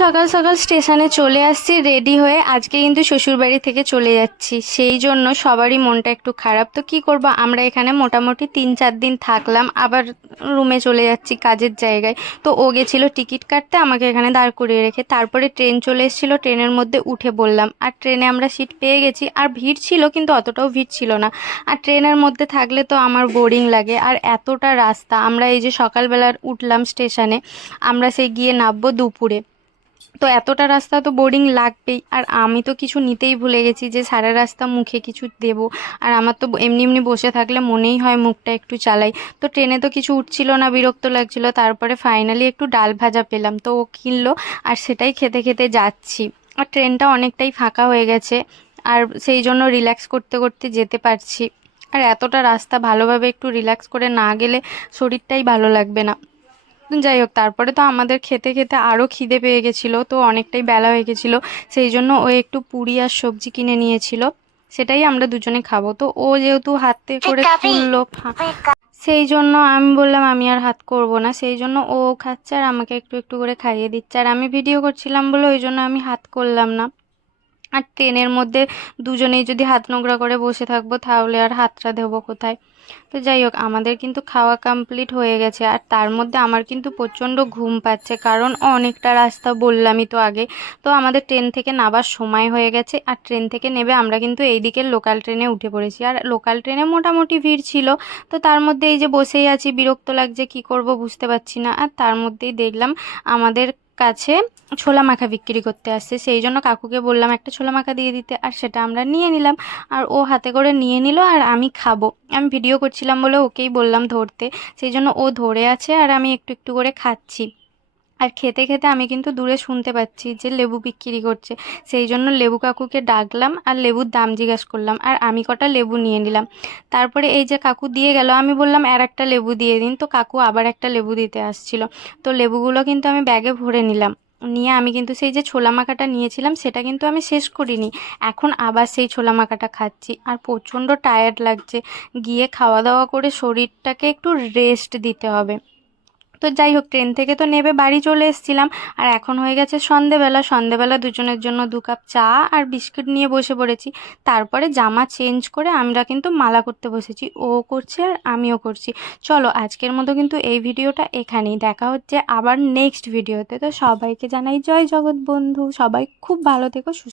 সকাল সকাল স্টেশনে চলে আসছি রেডি হয়ে আজকে কিন্তু শ্বশুরবাড়ি থেকে চলে যাচ্ছি। সেই জন্য সবারই মনটা একটু খারাপ। তো কি করব? আমরা এখানে মোটামুটি তিন চার দিন থাকলাম, আবার রুমে চলে যাচ্ছি কাজের জায়গায়। তো ও গেছিল টিকিট কাটতে, আমাকে এখানে দাঁড় করিয়ে রেখে তারপরে ট্রেন চলে এসেছিল। ট্রেনের মধ্যে উঠে বললাম, আর ট্রেনে আমরা সিট পেয়ে গেছি। আর ভিড় ছিল, কিন্তু অতটাও ভিড় ছিল না। আর ট্রেনের মধ্যে থাকলে তো আমার বোরিং লাগে। আর এতটা রাস্তা, আমরা এই যে সকালবেলা উঠলাম স্টেশনে, আমরা সেই গিয়ে নামবো দুপুরে। তো এতটা রাস্তা তো বোরিং লাগবেই। আর আমি তো কিছু নিতেই ভুলে গেছি যে সারা রাস্তা মুখে কিছু দেব। আর আমার তো এমনি এমনি বসে থাকলে মনেই হয় মুখটা একটু চালাই। তো ট্রেনে তো কিছু উঠছিল না, বিরক্ত লাগছিল। তারপরে ফাইনালি একটু ডাল ভাজা পেলাম। তো ও কিনলো আর সেটাই খেতে খেতে যাচ্ছি। আর ট্রেনটা অনেকটাই ফাঁকা হয়ে গেছে। আর সেই জন্য রিল্যাক্স করতে করতে যেতে পারছি। আর এতটা রাস্তা ভালোভাবে একটু রিল্যাক্স করে না গেলে শরীরটাই ভালো লাগবে না। যাই হোক তারপরে তো আমাদের খেতে খেতে আরও খিদে পেয়ে গেছিল তো অনেকটাই বেলা হয়ে গেছিল সেই জন্য ও একটু পুরি আর সবজি কিনে নিয়েছিল সেটাই আমরা দুজনে খাব। তো ও যেহেতু হাতে করে তুললো সেই জন্য আমি বললাম আমি আর হাত করব না। সেই জন্য ও খাচ্ছে আর আমাকে একটু একটু করে খাইয়ে দিচ্ছে। আর আমি ভিডিও করছিলাম বলে ওই জন্য আমি হাত করলাম না। আর ট্রেনের মধ্যে দুজনেই যদি হাত নোংরা করে বসে থাকব, তাহলে আর হাতটা দেবো কোথায়? তো যাই হোক, আমাদের কিন্তু খাওয়া কমপ্লিট হয়ে গেছে। আর তার মধ্যে আমার কিন্তু প্রচণ্ড ঘুম পাচ্ছে, কারণ অনেকটা রাস্তা বললামই তো আগে। তো আমাদের ট্রেন থেকে নাবার সময় হয়ে গেছে, আর ট্রেন থেকে নেবে আমরা কিন্তু এই দিকের লোকাল ট্রেনে উঠে পড়েছি। আর লোকাল ট্রেনে মোটামুটি ভিড় ছিল, তো তার মধ্যে এই যে বসেই আছি, বিরক্ত লাগছে, কি করব বুঝতে পারছি না। আর তার মধ্যেই দেখলাম আমাদের কাছে ছোলা মাখা বিক্রি করতে আসছে। সেই জন্য কাকুকে বললাম, একটা ছোলা মাখা দিয়ে দিতে। আর সেটা আমরা নিয়ে নিলাম। আর ও হাতে করে নিয়ে নিল আর আমি খাব। আমি ভিডিও করছিলাম বলে ওকেই বললাম ধরতে। সেই জন্য ও ধরে আছে আর আমি একটু একটু করে খাচ্ছি। আর খেতে খেতে আমি কিন্তু দূরে শুনতে পাচ্ছি যে লেবু বিক্রি করছে। সেই জন্য লেবু কাকুকে ডাকলাম আর লেবুর দাম জিজ্ঞাসা করলাম, আর আমি কটা লেবু নিয়ে নিলাম? তারপরে এই যে কাকু দিয়ে গেল, আমি বললাম, আর একটা লেবু দিয়ে দিন। তো কাকু আবার একটা লেবু দিতে আসছিল। তো লেবুগুলো কিন্তু আমি ব্যাগে ভরে নিলাম। নিয়ে আমি কিন্তু সেই যে ছোলা মাখাটা নিয়েছিলাম, সেটা কিন্তু আমি শেষ করিনি। এখন আবার সেই ছোলা মাখাটা খাচ্ছি। আর প্রচণ্ড টায়ার্ড লাগছে। গিয়ে খাওয়া দাওয়া করে শরীরটাকে একটু রেস্ট দিতে হবে। তো যাই হোক, ট্রেন থেকে তো নেবে, বাড়ি চলে এসেছিলাম। আর এখন হয়ে গেছে সন্ধেবেলা। সন্ধেবেলা দুজনের জন্য দু কাপ চা আর বিস্কুট নিয়ে বসে পড়েছি। তারপরে জামা চেঞ্জ করে আমরা কিন্তু মালা করতে বসেছি। ও করছে আর আমিও করছি। চলো, আজকের মতো কিন্তু এই ভিডিওটা এখানেই। দেখা হচ্ছে আবার নেক্সট ভিডিওতে তো সবাইকে জানাই জয় জগৎ বন্ধু। সবাই খুব ভালো থেকো, সুস্থ